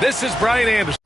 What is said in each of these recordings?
This is Brian Anderson.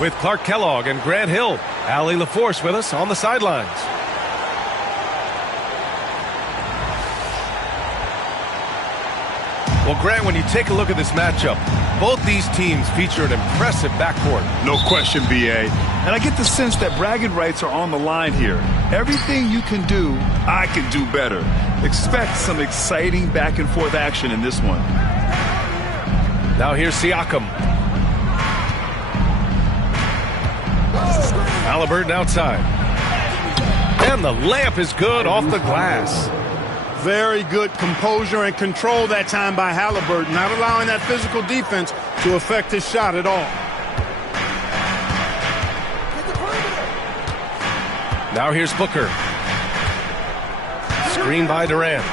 With Clark Kellogg and Grant Hill. Allie LaForce with us on the sidelines. Well, Grant, when you take a look at this matchup, both these teams feature an impressive backcourt. No question, B.A. And I get the sense that bragging rights are on the line here. Everything you can do, I can do better. Expect some exciting back-and-forth action in this one. Now here's Siakam. Halliburton outside. And the layup is good off the glass. Very good composure and control that time by Halliburton, not allowing that physical defense to affect his shot at all. Now here's Booker. Screen by Durant.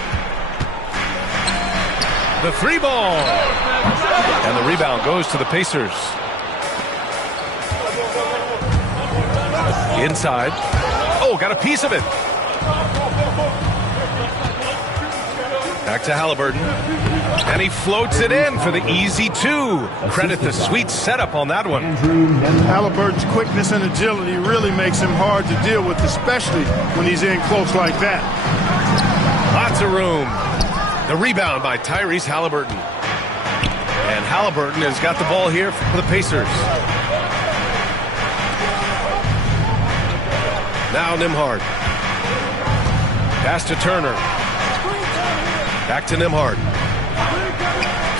The three ball. And the rebound goes to the Pacers. Inside. Oh, got a piece of it. Back to Halliburton. And he floats it in for the easy two. Credit the sweet setup on that one. Halliburton's quickness and agility really makes him hard to deal with, especially when he's in close like that. Lots of room. The rebound by Tyrese Halliburton. And Halliburton has got the ball here for the Pacers. Now Nembhard. Pass to Turner. Back to Nembhard.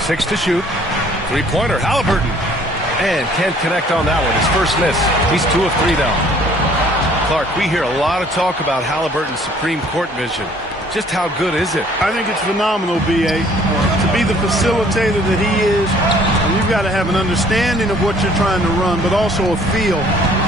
6 to shoot. Three-pointer, Halliburton. And can't connect on that one. His first miss. He's 2 of 3 now. Clark, we hear a lot of talk about Halliburton's supreme court vision. Just how good is it? I think it's phenomenal, B.A. To be the facilitator that he is, you've got to have an understanding of what you're trying to run, but also a feel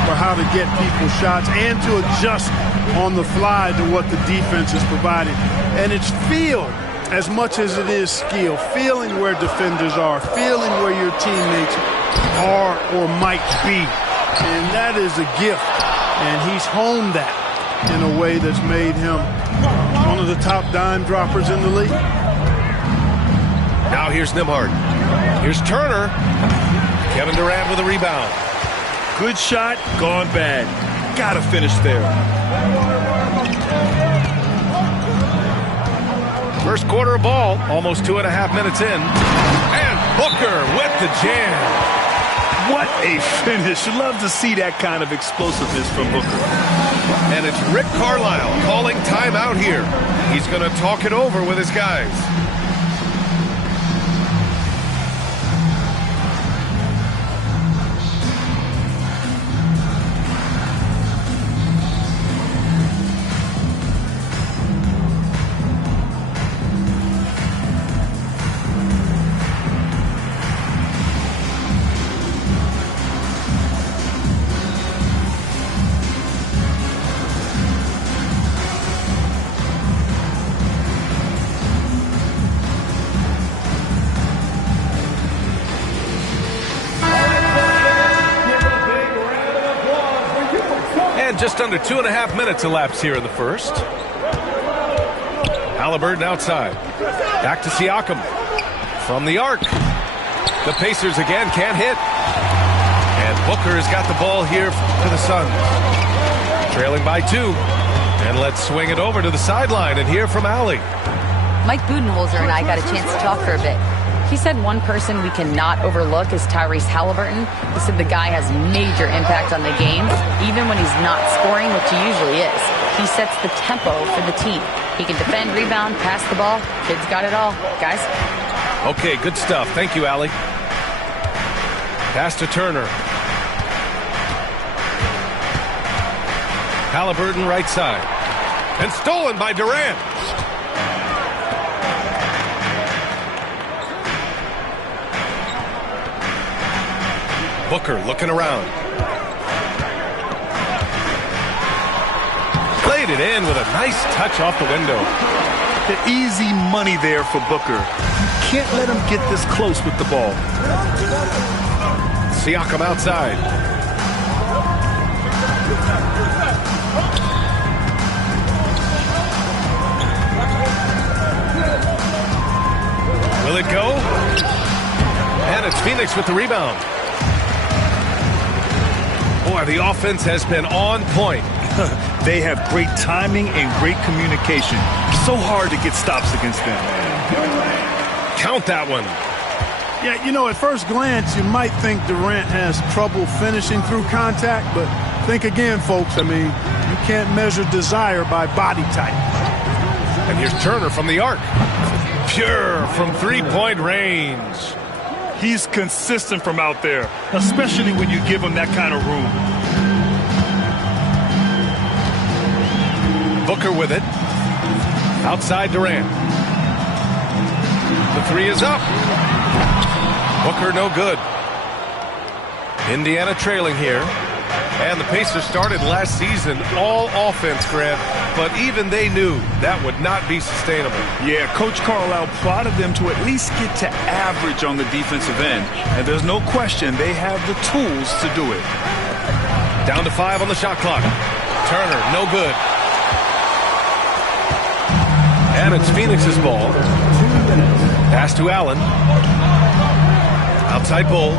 for how to get people shots and to adjust on the fly to what the defense is providing. And it's feel as much as it is skill, feeling where defenders are, feeling where your teammates are or might be. And that is a gift. And he's honed that in a way that's made him one of the top dime droppers in the league. Now here's Nembhard. Here's Turner. Kevin Durant with a rebound. Good shot, gone bad. Gotta finish there. First quarter of ball, almost 2.5 minutes in. And Booker with the jam. What a finish. Love to see that kind of explosiveness from Booker. And it's Rick Carlisle calling timeout here. He's going to talk it over with his guys. Just under 2.5 minutes elapsed here in the first. Halliburton outside. Back to Siakam. From the arc. The Pacers again can't hit. And Booker has got the ball here for the Suns. Trailing by 2. And let's swing it over to the sideline and hear from Allie. Mike Budenholzer and I got a chance to talk for a bit. He said one person we cannot overlook is Tyrese Halliburton. He said the guy has major impact on the game, even when he's not scoring, which he usually is. He sets the tempo for the team. He can defend, rebound, pass the ball. Kid's got it all. Guys? Okay, good stuff. Thank you, Allie. Pass to Turner. Halliburton right side. And stolen by Durant. Booker looking around. Played it in with a nice touch off the window. The easy money there for Booker. You can't let him get this close with the ball. Siakam outside. Will it go? And it's Phoenix with the rebound. Boy, the offense has been on point. They have great timing and great communication. So hard to get stops against them. Count that one. Yeah, you know, at first glance, you might think Durant has trouble finishing through contact, but think again, folks. I mean, you can't measure desire by body type. And here's Turner from the arc. Pure from three-point range. He's consistent from out there, especially when you give him that kind of room. Booker with it. Outside Durant. The three is up. Booker no good. Indiana trailing here. And the Pacers started last season all offense, Grant, but even they knew that would not be sustainable. Yeah, Coach Carlisle prodded them to at least get to average on the defensive end. And there's no question they have the tools to do it. Down to 5 on the shot clock. Turner, no good. And it's Phoenix's ball. Pass to Allen. Outside Bull.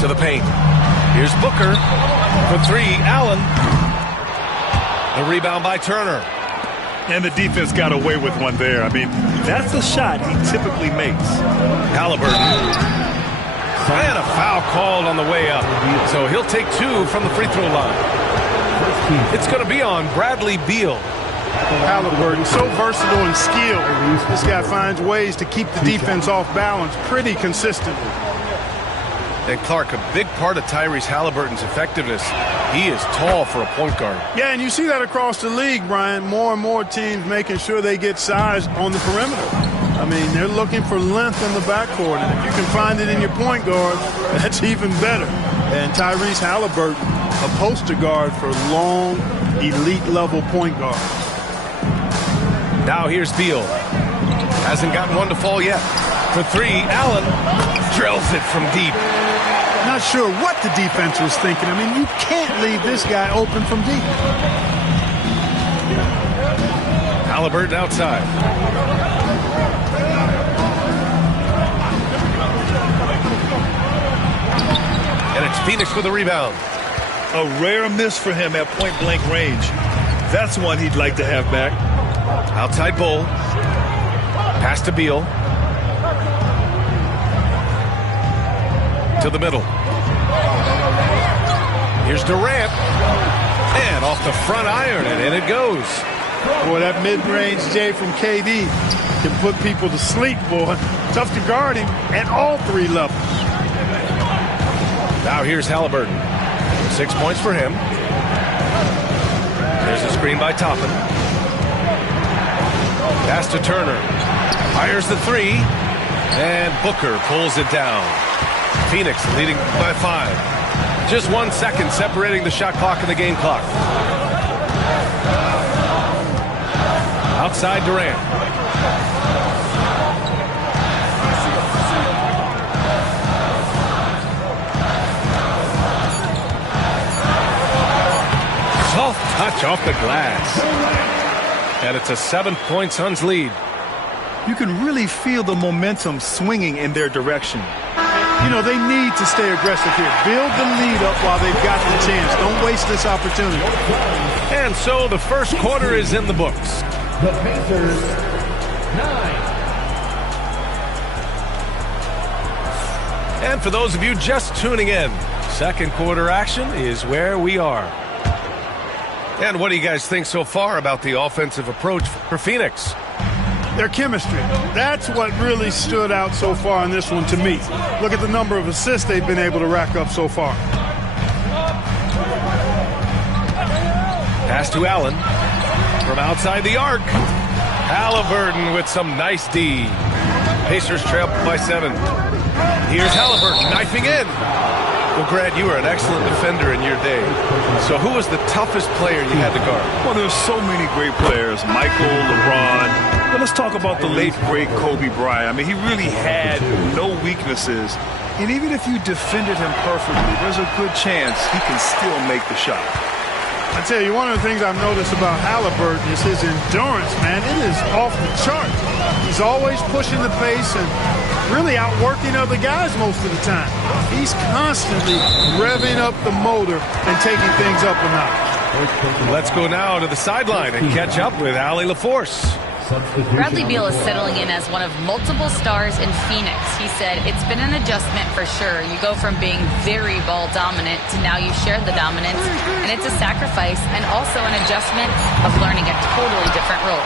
To the paint. Here's Booker for 3. Allen. The rebound by Turner. And the defense got away with one there. I mean, that's a shot he typically makes. Halliburton. And a foul called on the way up. So he'll take 2 from the free throw line. It's going to be on Bradley Beal. Halliburton, so versatile and skilled. This guy finds ways to keep the defense off balance pretty consistently. And Clark, a big part of Tyrese Halliburton's effectiveness, he is tall for a point guard. Yeah, and you see that across the league, Brian. More and more teams making sure they get size on the perimeter. I mean, they're looking for length in the backcourt, and if you can find it in your point guard, that's even better. And Tyrese Halliburton, a poster guard for long, elite-level point guards. Now here's Beal. Hasn't gotten one to fall yet. For 3, Allen drills it from deep. Not sure what the defense was thinking. I mean, you can't leave this guy open from deep. Halliburton outside. And it's Phoenix with a rebound. A rare miss for him at point-blank range. That's one he'd like to have back. Outside Bull. Pass to Beal. To the middle. Here's Durant. And off the front iron, and in it goes. Boy, that mid-range J from KD can put people to sleep, boy. Tough to guard him at all 3 levels. Now here's Halliburton. 6 points for him. There's a screen by Toppin. Pass to Turner. Fires the 3. And Booker pulls it down. Phoenix leading by 5. Just 1 second separating the shot clock and the game clock. Outside Durant. Soft touch off the glass. And it's a 7-point Suns lead. You can really feel the momentum swinging in their direction. You know, they need to stay aggressive here. Build the lead up while they've got the chance. Don't waste this opportunity. And so the first quarter is in the books. The Pacers, 9. And for those of you just tuning in, second quarter action is where we are. And what do you guys think so far about the offensive approach for Phoenix? Their chemistry. That's what really stood out so far in this one to me. Look at the number of assists they've been able to rack up so far. Pass to Allen from outside the arc. Halliburton with some nice D. Pacers trail by 7. Here's Halliburton knifing in. Well, Grant, you were an excellent defender in your day. So who was the toughest player you had to guard? Well, there's so many great players. Michael, LeBron. But let's talk about the late, great Kobe Bryant. I mean, he really had no weaknesses. And even if you defended him perfectly, there's a good chance he can still make the shot. I tell you, one of the things I've noticed about Halliburton is his endurance, man. It is off the chart. He's always pushing the pace and really outworking other guys most of the time. He's constantly revving up the motor and taking things up a notch. Let's go now to the sideline and catch up with Allie LaForce. Bradley Beal is settling in as one of multiple stars in Phoenix. He said, it's been an adjustment for sure. You go from being very ball dominant to now you share the dominance, and it's a sacrifice and also an adjustment of learning a totally different role.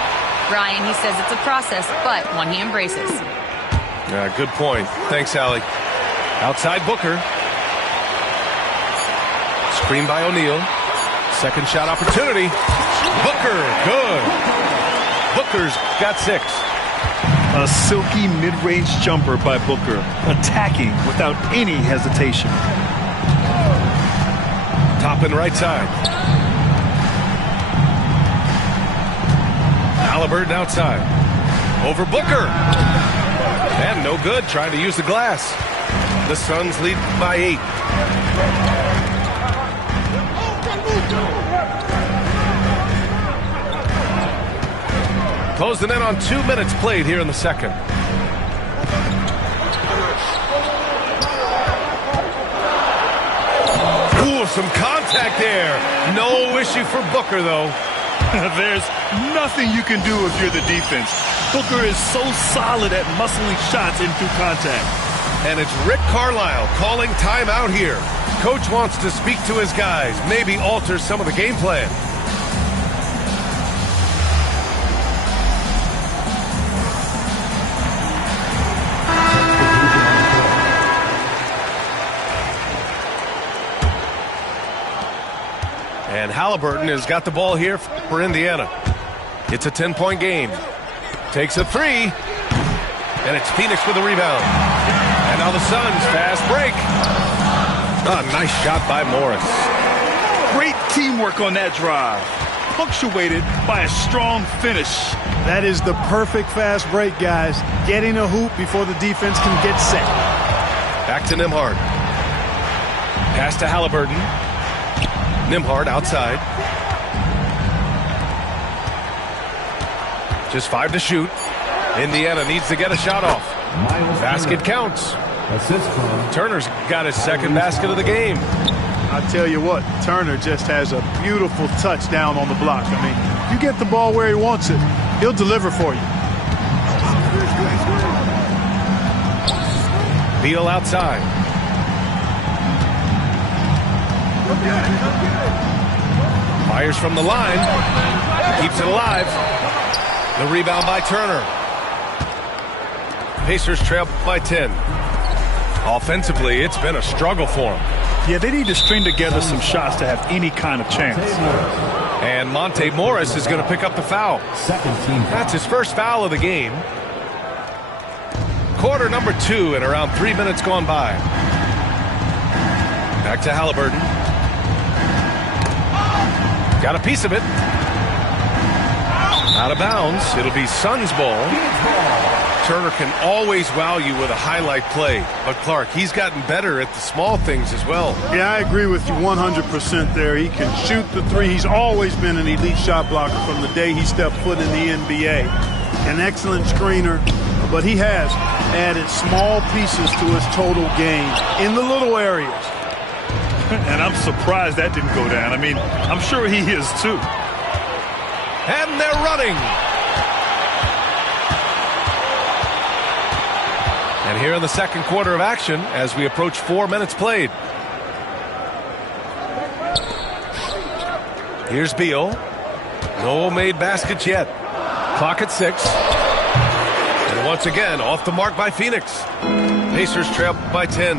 Ryan, he says it's a process, but one he embraces. Good point. Thanks, Allie. Outside Booker. Screen by O'Neal. Second shot opportunity. Booker, good. Booker's got 6. A silky mid-range jumper by Booker, attacking without any hesitation. Top and right side. Halliburton outside. Over Booker. And no good, trying to use the glass. The Suns lead by 8. Closing in on 2 minutes played here in the second. Ooh, some contact there. No issue for Booker, though. There's nothing you can do if you're the defense. Booker is so solid at muscling shots in through contact. And it's Rick Carlisle calling timeout here. Coach wants to speak to his guys, maybe alter some of the game plan. And Halliburton has got the ball here for Indiana. It's a 10-point game. Takes a 3. And it's Phoenix with a rebound. And now the Suns fast break. Oh, nice shot by Morris. Great teamwork on that drive. Punctuated by a strong finish. That is the perfect fast break, guys. Getting a hoop before the defense can get set. Back to Nembhard. Pass to Halliburton. Nembhard outside. Just 5 to shoot. Indiana needs to get a shot off. Basket counts. Turner's got his second basket of the game. I tell you what, Turner just has a beautiful touch down on the block. I mean, you get the ball where he wants it, he'll deliver for you. Beal outside. Fires from the line. Keeps it alive. The rebound by Turner. Pacers trail by 10. Offensively, it's been a struggle for them. Yeah, they need to string together some shots to have any kind of chance. And Monte Morris is going to pick up the foul. That's his first foul of the game. Quarter number 2 and around 3 minutes gone by. Back to Halliburton. Got a piece of it. Out of bounds. It'll be Suns ball. Turner can always wow you with a highlight play. But Clark, he's gotten better at the small things as well. Yeah, I agree with you 100% there. He can shoot the three. He's always been an elite shot blocker from the day he stepped foot in the NBA. An excellent screener, but he has added small pieces to his total game in the little areas. And I'm surprised that didn't go down. I mean, I'm sure he is too. And they're running. And here in the second quarter of action as we approach 4 minutes played. Here's Beal. No made baskets yet. Clock at 6. And once again, off the mark by Phoenix. Pacers trail by 10.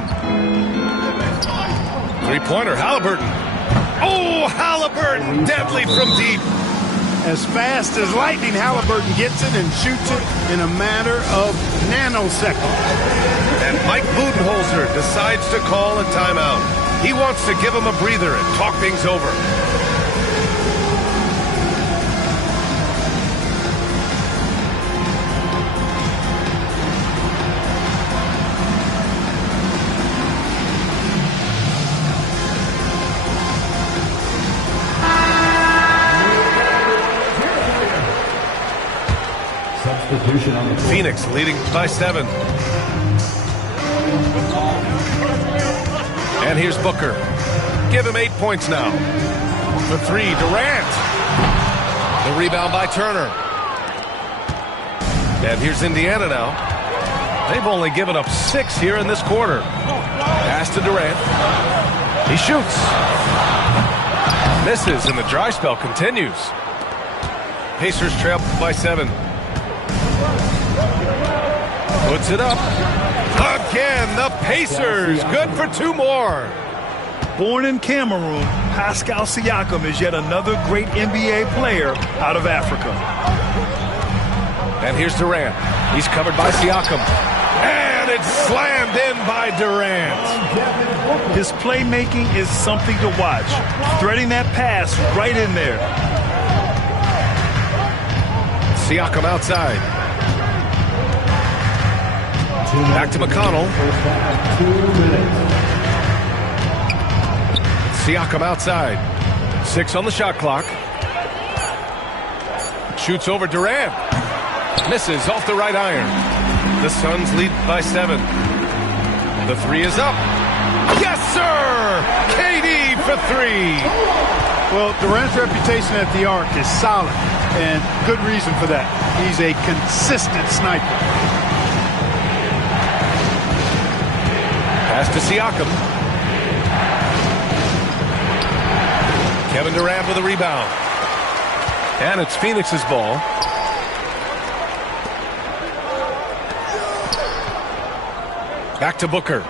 Three-pointer, Halliburton. Oh, Halliburton, deadly from deep. As fast as lightning, Halliburton gets it and shoots it in a matter of nanoseconds. And Mike Budenholzer decides to call a timeout. He wants to give him a breather and talk things over. Phoenix leading by 7. And here's Booker. Give him 8 points now. The three, Durant. The rebound by Turner. And here's Indiana now. They've only given up 6 here in this quarter. Pass to Durant. He shoots. Misses, and the dry spell continues. Pacers trail by 7. Puts it up. Again, the Pacers. Good for 2 more. Born in Cameroon, Pascal Siakam is yet another great NBA player out of Africa. And here's Durant. He's covered by Siakam. And it's slammed in by Durant. His playmaking is something to watch. Threading that pass right in there. Siakam outside. Back to McConnell. 2 minutes. Siakam outside. 6 on the shot clock. Shoots over Durant. Misses off the right iron. The Suns lead by 7. The three is up. Yes, sir! KD for 3. Well, Durant's reputation at the arc is solid, and good reason for that. He's a consistent sniper. Pass to Siakam. Kevin Durant with a rebound. And it's Phoenix's ball. Back to Booker.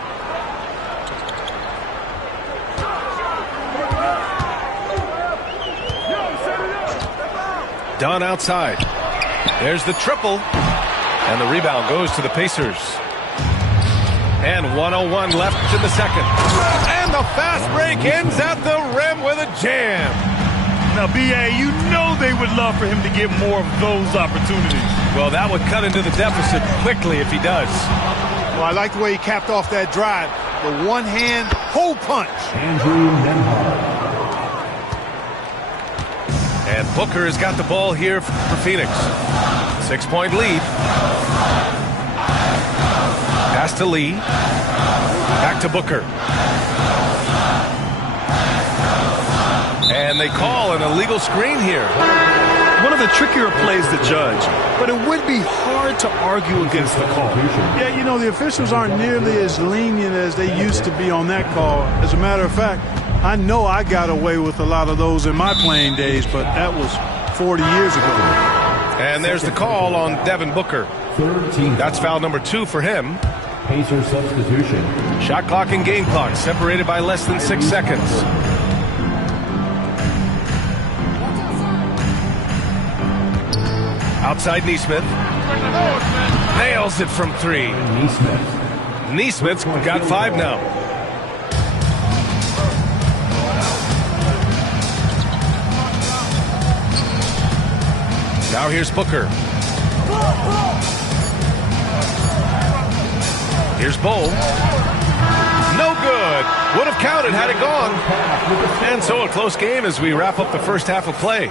Dunn outside. There's the triple. And the rebound goes to the Pacers. And 1:01 left in the second. And the fast break ends at the rim with a jam. Now, B.A., you know they would love for him to get more of those opportunities. Well, that would cut into the deficit quickly if he does. Well, I like the way he capped off that drive. The one-hand hole punch. Andrew Nembhard. And Booker has got the ball here for Phoenix. 6-point lead. Pass to Lee. Back to Booker. And they call an illegal screen here. One of the trickier plays to judge, but it would be hard to argue against the call. Yeah, you know, the officials aren't nearly as lenient as they used to be on that call. As a matter of fact, I know I got away with a lot of those in my playing days, but that was 40 years ago. And there's the call on Devin Booker. That's foul number 2 for him. Pacer substitution. Shot clock and game clock separated by less than 6 seconds. Outside Neesmith. Nails it from 3. Neesmith's got 5 now. Now here's Booker. Here's Bull. No good. Would have counted had it gone. And so a close game as we wrap up the first half of play.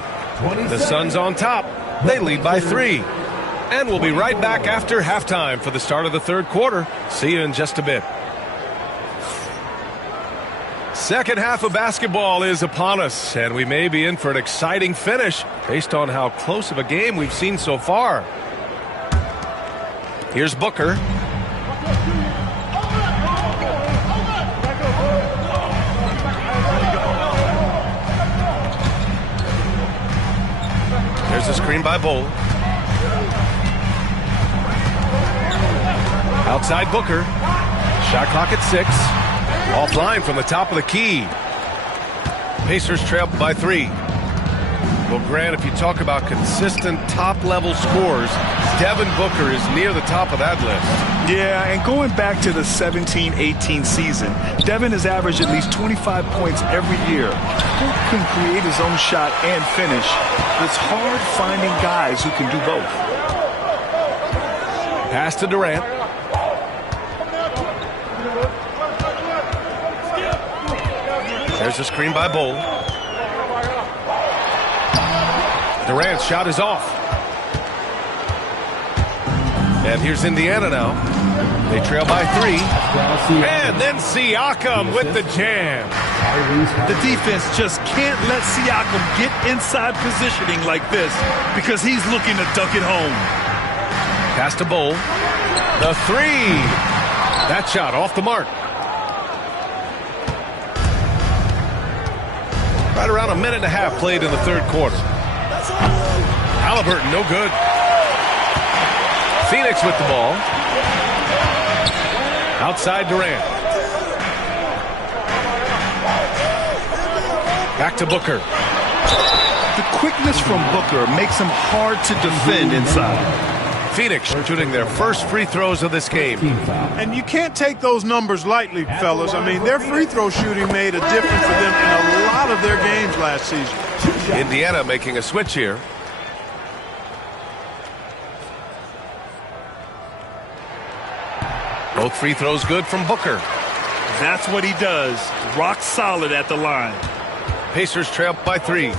The Suns on top. They lead by 3. And we'll be right back after halftime for the start of the third quarter. See you in just a bit. Second half of basketball is upon us, and we may be in for an exciting finish based on how close of a game we've seen so far. Here's Booker. There's a screen by Bull. Outside Booker. Shot clock at 6. Offline from the top of the key. Pacers trail by 3. Well, Grant, if you talk about consistent top-level scores, Devin Booker is near the top of that list. Yeah, and going back to the 17-18 season, Devin has averaged at least 25 points every year. Booker can create his own shot and finish. It's hard finding guys who can do both. Pass to Durant. There's a screen by Bull. Durant's shot is off. And here's Indiana now. They trail by 3. And then Siakam with the jam. The defense just can't let Siakam get inside positioning like this because he's looking to dunk it home. Pass to Bull. The 3. That shot off the mark. Right around a minute and a half played in the third quarter. Halliburton, no good. Phoenix with the ball. Outside Durant. Back to Booker. The quickness from Booker makes him hard to defend inside. Phoenix shooting their first free throws of this game. And you can't take those numbers lightly, fellas. I mean, their free throw shooting made a difference for them in a lot of their games last season. Indiana making a switch here. Both free throws good from Booker. That's what he does. Rock solid at the line. Pacers trail by 3.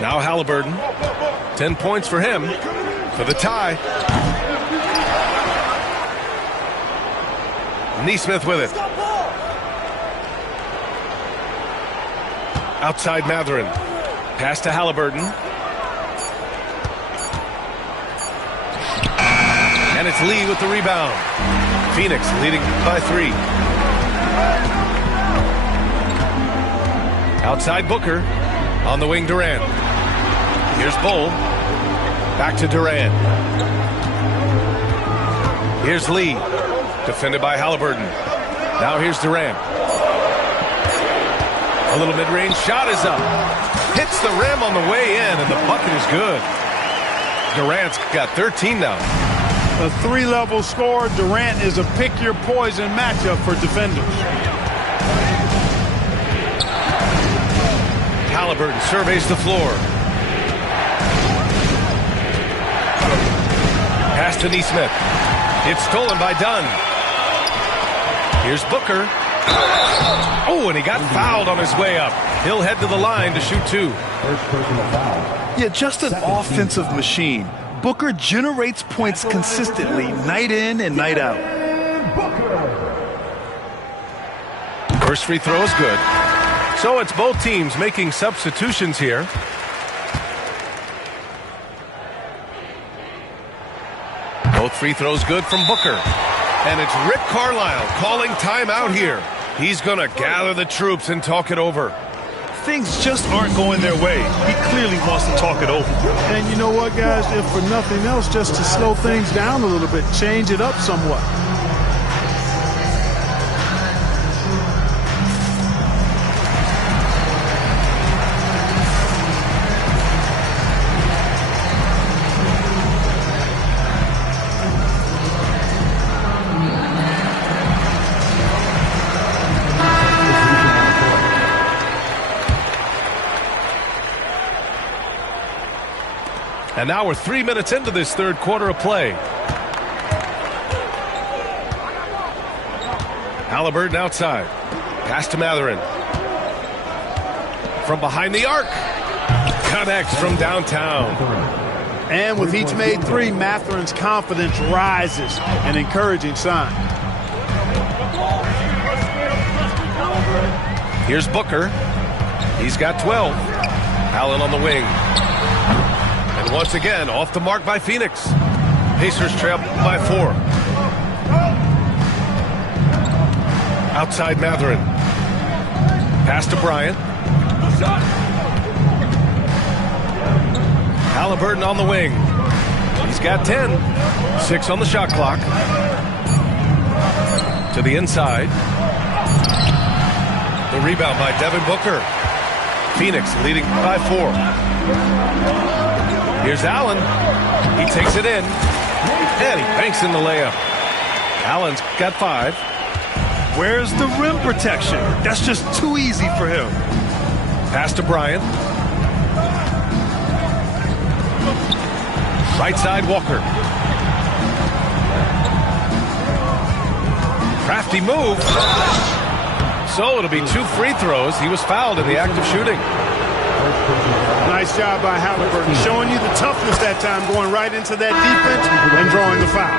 Now Halliburton. 10 points for him for the tie. Neesmith with it. Outside Mathurin. Pass to Halliburton. And it's Lee with the rebound. Phoenix leading by 3. Outside Booker. On the wing, Durant. Here's Bull. Back to Durant. Here's Lee. Defended by Halliburton. Now here's Durant. A little mid-range shot is up. Hits the rim on the way in, and the bucket is good. Durant's got 13 now. A 3-level score. Durant is a pick-your-poison matchup for defenders. Halliburton surveys the floor. Pass to Neesmith. It's stolen by Dunn. Here's Booker. Oh, and he got fouled on his way up. He'll head to the line to shoot 2. First personal foul. Yeah, just an offensive machine. Booker generates points consistently, night in and night out. First free throw is good. So it's both teams making substitutions here. Both free throws good from Booker. And it's Rick Carlisle calling timeout here. He's going to gather the troops and talk it over. Things just aren't going their way. He clearly wants to talk it over. And you know what, guys? If for nothing else, just to slow things down a little bit, change it up somewhat. And now we're 3 minutes into this third quarter of play. Halliburton outside. Pass to Mathurin. From behind the arc. Connects from downtown. And with each made three, Mathurin's confidence rises. An encouraging sign. Here's Booker. He's got 12. Allen on the wing. And once again, off the mark by Phoenix. Pacers trail by 4. Outside Mathurin. Pass to Bryant. Halliburton on the wing. He's got 10. 6 on the shot clock. To the inside. The rebound by Devin Booker. Phoenix leading by 4. Here's Allen. He takes it in. And he banks in the layup. Allen's got 5. Where's the rim protection? That's just too easy for him. Pass to Bryant. Right side, Walker. Crafty move. So it'll be 2 free throws. He was fouled in the act of shooting. Nice job by Halliburton, showing you the toughness that time, going right into that defense and drawing the foul.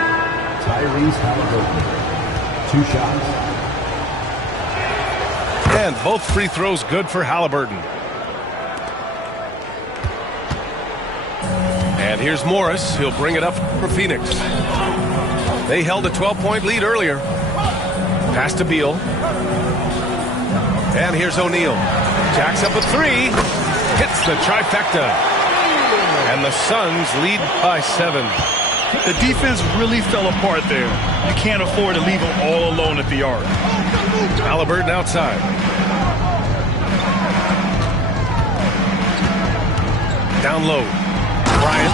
Tyrese Halliburton. 2 shots. And both free throws good for Halliburton. And here's Morris. He'll bring it up for Phoenix. They held a 12-point lead earlier. Pass to Beal. And here's O'Neal. Jacks up a 3. Hits the trifecta. And the Suns lead by 7. The defense really fell apart there. You can't afford to leave them all alone at the arc. Halliburton outside. Down low. Bryant.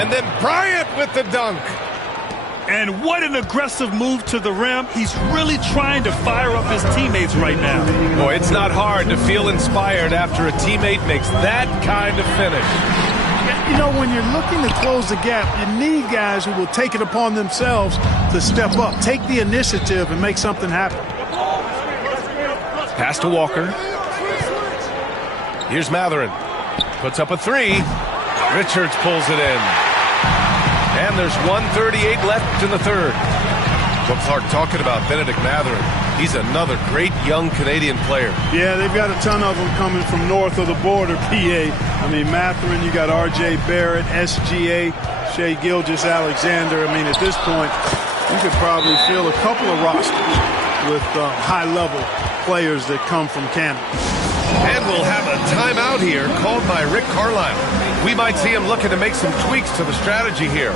And then Bryant with the dunk. And what an aggressive move to the rim. He's really trying to fire up his teammates right now. Boy, it's not hard to feel inspired after a teammate makes that kind of finish. You know, when you're looking to close the gap, you need guys who will take it upon themselves to step up, take the initiative, and make something happen. Pass to Walker. Here's Mathurin. Puts up a 3. Richards pulls it in. And there's 1:38 left in the third. Well, Clark, talking about Benedict Mathurin, he's another great young Canadian player. Yeah, they've got a ton of them coming from north of the border, PA. I mean, Mathurin, you got R.J. Barrett, SGA, Shai Gilgeous-Alexander. I mean, at this point, you could probably fill a couple of rosters with high-level players that come from Canada. And we'll have a timeout here called by Rick Carlisle. We might see him looking to make some tweaks to the strategy here.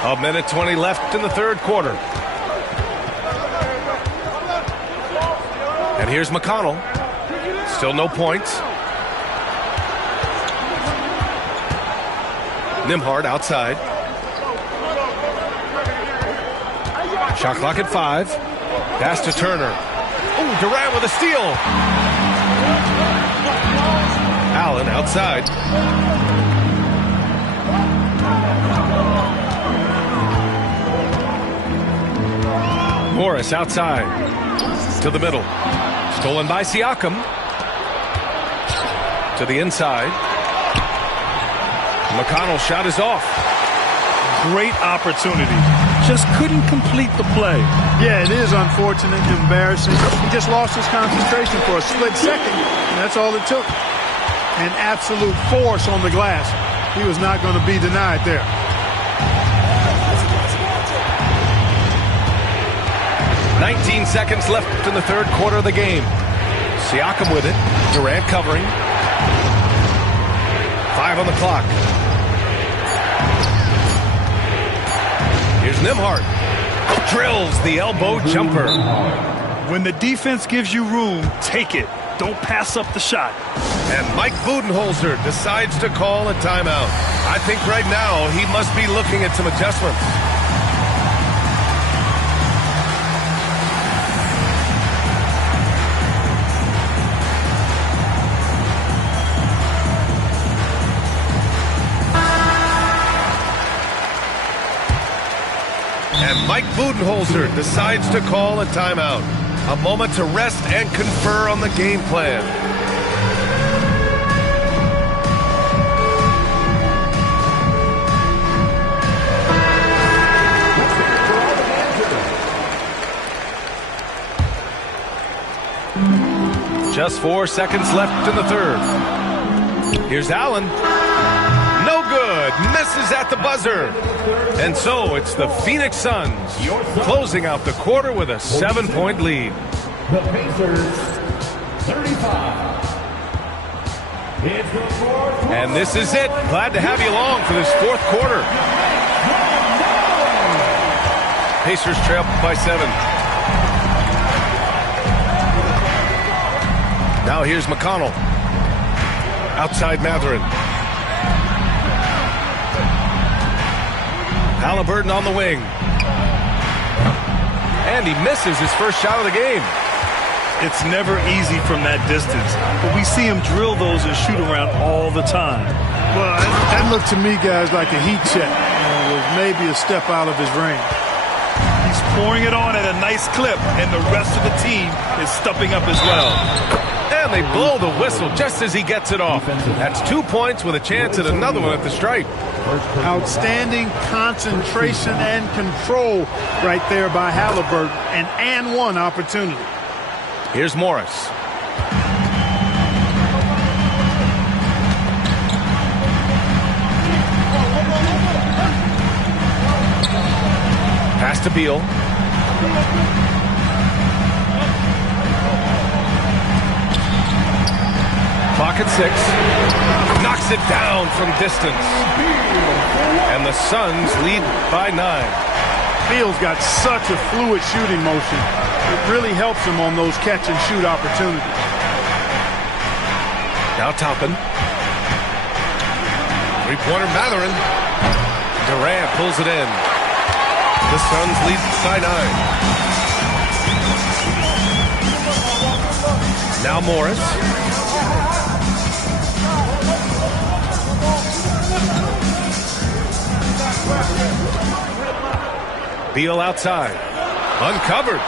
A minute 20 left in the third quarter. And here's McConnell. Still no points. Nembhard outside. Shot clock at 5. Pass to Turner. Oh, Durant with a steal. Allen outside. Morris outside to the middle. Stolen by Siakam. To the inside. McConnell's shot is off. Great opportunity. Just couldn't complete the play. Yeah, it is unfortunate, embarrassing. He just lost his concentration for a split second, and that's all it took. An absolute force on the glass. He was not going to be denied there. .19 seconds left in the third quarter of the game. Siakam with it. Durant covering. 5 on the clock. Here's Nembhard. Drills the elbow jumper. When the defense gives you room, take it. Don't pass up the shot. And Mike Budenholzer decides to call a timeout. I think right now he must be looking at some adjustments. And Mike Budenholzer decides to call a timeout. A moment to rest and confer on the game plan. Just 4 seconds left in the third. Here's Allen. No good. Misses at the buzzer. And so it's the Phoenix Suns closing out the quarter with a 7-point lead. The Pacers, 35. It's the fourth. And this is it. Glad to have you along for this fourth quarter. Pacers trail by 7. Now here's McConnell. Outside Mathurin. Halliburton on the wing. And he misses his first shot of the game. It's never easy from that distance, but we see him drill those and shoot around all the time. Well, that looked to me, guys, like a heat check. With maybe a step out of his range. He's pouring it on at a nice clip, and the rest of the team is stepping up as well. And they blow the whistle just as he gets it off. That's 2 points with a chance at another one at the stripe. Outstanding concentration and control right there by Halliburton. An and one opportunity. Here's Morris. Pass to Beal. Clock at 6. Knocks it down from distance. And the Suns lead by 9. Beal's got such a fluid shooting motion. It really helps him on those catch-and-shoot opportunities. Now Toppin. Three-pointer Mathurin. Durant pulls it in. The Suns lead by 9. Now Morris. Beal outside. Uncovered.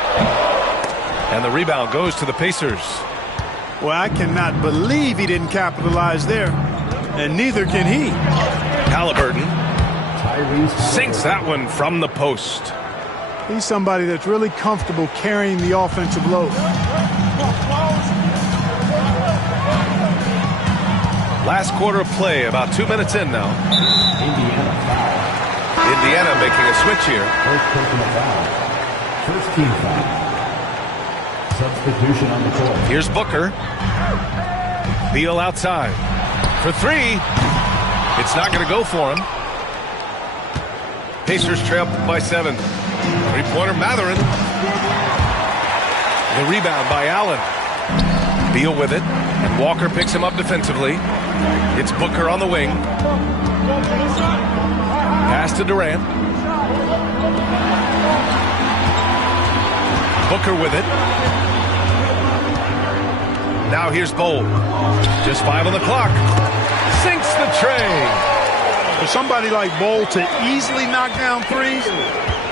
And the rebound goes to the Pacers. Well, I cannot believe he didn't capitalize there. And neither can he. Halliburton sinks that one from the post. He's somebody that's really comfortable carrying the offensive load. Last quarter of play, about 2 minutes in now. Indiana making a switch here. First personal foul. First team foul. Substitution on the court. Here's Booker. Beal outside. For 3. It's not going to go for him. Pacers trail by 7. Three-pointer Mathurin. The rebound by Allen. Beal with it. And Walker picks him up defensively. It's Booker on the wing. Pass to Durant. Booker with it. Now here's Bowl. Just 5 on the clock. Sinks the tray. For somebody like Bowl to easily knock down threes,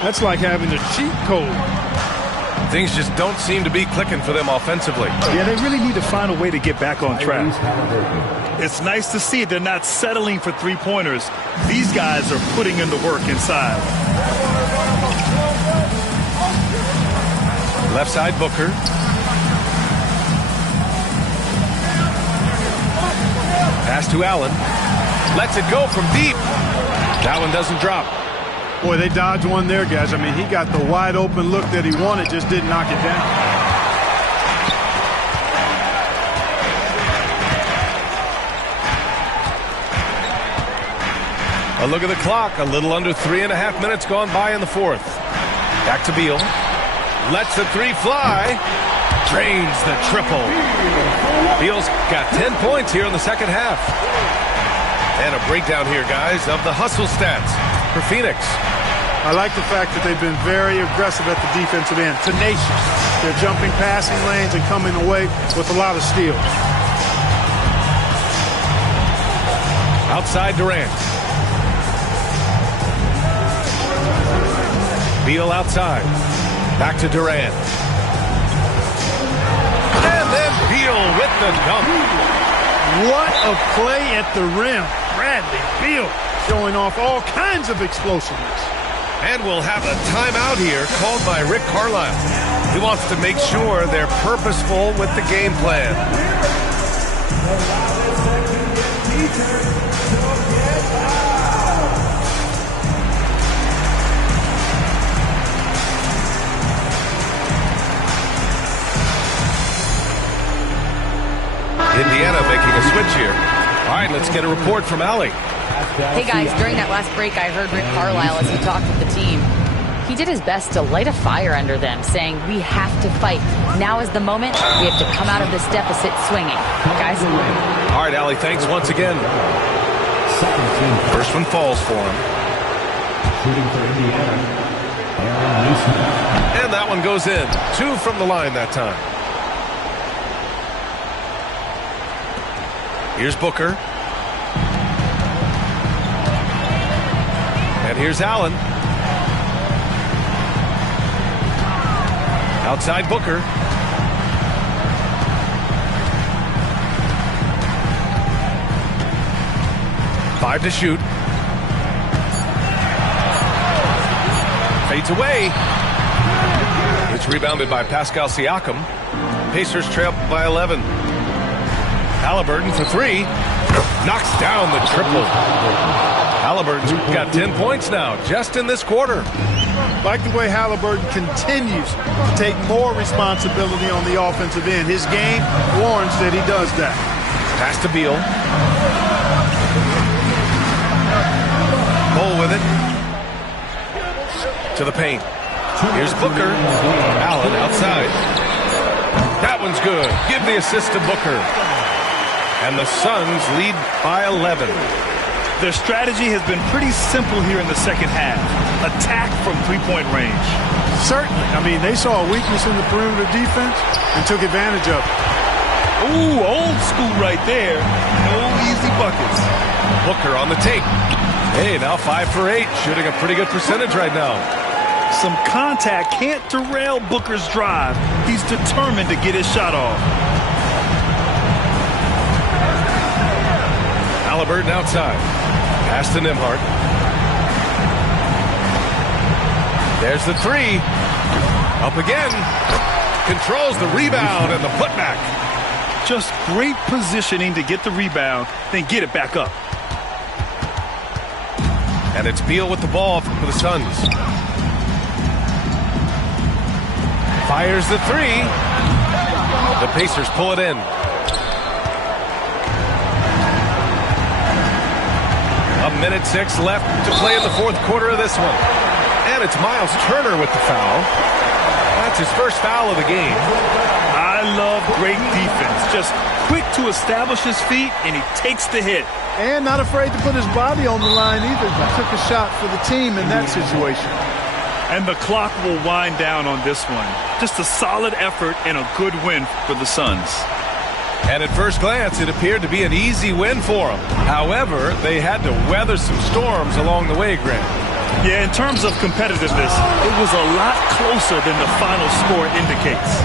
that's like having a cheat code. Things just don't seem to be clicking for them offensively. Yeah, they really need to find a way to get back on track. It's nice to see they're not settling for three-pointers. These guys are putting in the work inside. Left side Booker. Pass to Allen. Lets it go from deep. That one doesn't drop. Boy, they dodged one there, guys. I mean, he got the wide open look that he wanted, just didn't knock it down. A look at the clock. A little under 3.5 minutes gone by in the fourth. Back to Beal. Lets the three fly. Drains the triple. Beal's got 10 points here in the second half. And a breakdown here, guys, of the hustle stats for Phoenix. I like the fact that they've been very aggressive at the defensive end. Tenacious. They're jumping passing lanes and coming away with a lot of steals. Outside Durant. Beal outside. Back to Durant. And then Beal with the dunk. What a play at the rim. Bradley Beal showing off all kinds of explosiveness. And we'll have a timeout here called by Rick Carlisle. He wants to make sure they're purposeful with the game plan. Indiana making a switch here. All right, let's get a report from Allie. Hey guys, during that last break, I heard Rick Carlisle as he talked with the team. He did his best to light a fire under them, saying, we have to fight. Now is the moment. We have to come out of this deficit swinging. Guys? All right, Allie, thanks once again. First one falls for him. Shooting for Indiana, Aaron Neesmith. And that one goes in. 2 from the line that time. Here's Booker. And here's Allen. Outside Booker. Five to shoot. Fades away. It's rebounded by Pascal Siakam. Pacers trail by 11. Halliburton for 3. Knocks down the triple. Halliburton's got 10 points now, just in this quarter. Like the way Halliburton continues to take more responsibility on the offensive end. His game warrants that he does that. Pass to Beal. Cole with it. To the paint. Here's Booker. Allen outside. That one's good. Give the assist to Booker. And the Suns lead by 11. Their strategy has been pretty simple here in the second half. Attack from three-point range. Certainly. I mean, they saw a weakness in the perimeter defense and took advantage of it. Ooh, old school right there. No easy buckets. Booker on the take. Hey, now 5 for 8. Shooting a pretty good percentage right now. Some contact can't derail Booker's drive. He's determined to get his shot off. Halliburton outside. Pass to Nembhard. There's the 3. Up again. Controls the rebound and the putback. Just great positioning to get the rebound, then get it back up. And it's Beal with the ball for the Suns. Fires the 3. The Pacers pull it in. A minute 6 left to play in the fourth quarter of this one. And it's Miles Turner with the foul. That's his first foul of the game. I love great defense. Just quick to establish his feet, and he takes the hit. And not afraid to put his body on the line either. He took a shot for the team in that situation. And the clock will wind down on this one. Just a solid effort and a good win for the Suns. And at first glance, it appeared to be an easy win for them. However, they had to weather some storms along the way, Grant. Yeah, in terms of competitiveness, it was a lot closer than the final score indicates.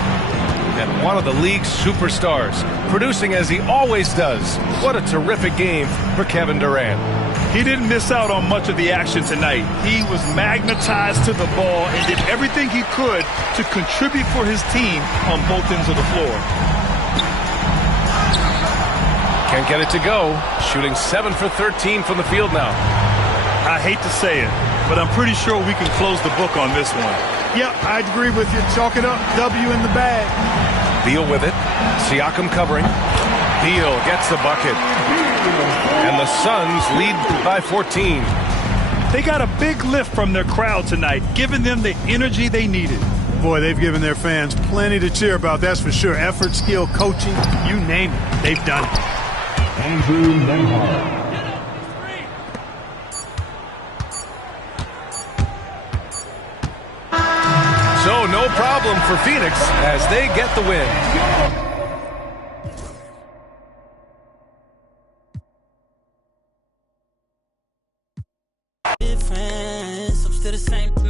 And one of the league's superstars, producing as he always does. What a terrific game for Kevin Durant. He didn't miss out on much of the action tonight. He was magnetized to the ball and did everything he could to contribute for his team on both ends of the floor. Can't get it to go. Shooting 7 for 13 from the field now. I hate to say it, but I'm pretty sure we can close the book on this one. Yep, I agree with you. Chalk it up. W in the bag. Beal with it. Siakam covering. Beal gets the bucket. And the Suns lead by 14. They got a big lift from their crowd tonight, giving them the energy they needed. Boy, they've given their fans plenty to cheer about, that's for sure. Effort, skill, coaching, you name it, they've done it. Andrew Nemhard. So no problem for Phoenix as they get the win. Difference, I'm still the same.